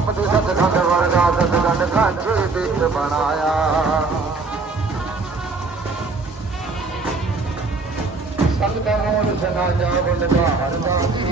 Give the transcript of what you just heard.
ਰੱਬ ਦੇ ਸਤਿਗੁਰ ਵਰਗਾ ਸਤਿਗੁਰ ਕਾਂਝੇ ਵਿੱਚ ਬਣਾਇਆ। ਸੰਗਤਾਂ ਨੂੰ ਸਦਾ ਜਾਵਨ ਦਾ ਹਰਦਾ ਜੀ